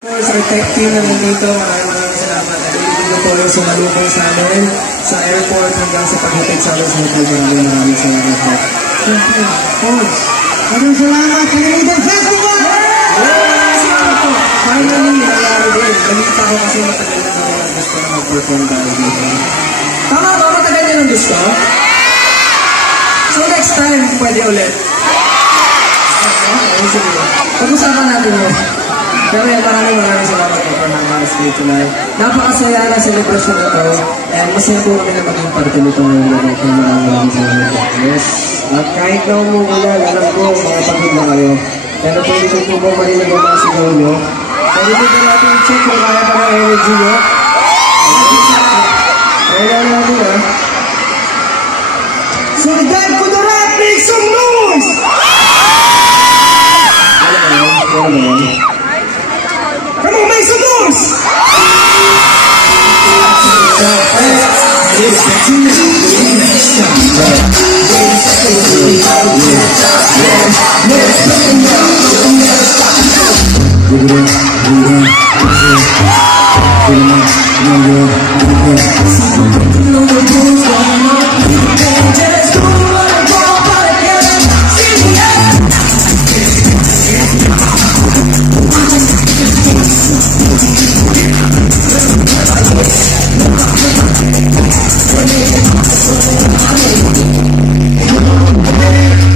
Sa tech team na nandito, maraming salamat. Nandito po yung sumalubong sa amin sa airport hanggang sa paghatid sa amin sa hotel. Maraming salamat po. Siyempre, Coach, maraming salamat sa Naliban Festival! Finally, nangyari din. Nalita ko kasi matagal na kami ang gusto na mag-perform dahil dito. Tama ba? Matagal din ang gusto? So next time, pwede ulit. Pag-usapan natin yun. Pero yan, maraming salamat po for having us here tonight. Napakasaya na celebration na ito. And masaya po kami na maging parte nito ngayon. Maraming salamat po. Yes. At kahit na umuulan, alam ko, mga pagod na kayo. Pero pwede ko po ba marinig ang mga sigaw nyo? Pwede po ba natin check kung kaya pa ng energy nyo? Kaya na natin ha. So the dead for the right, make some noise! Come on, make some noise!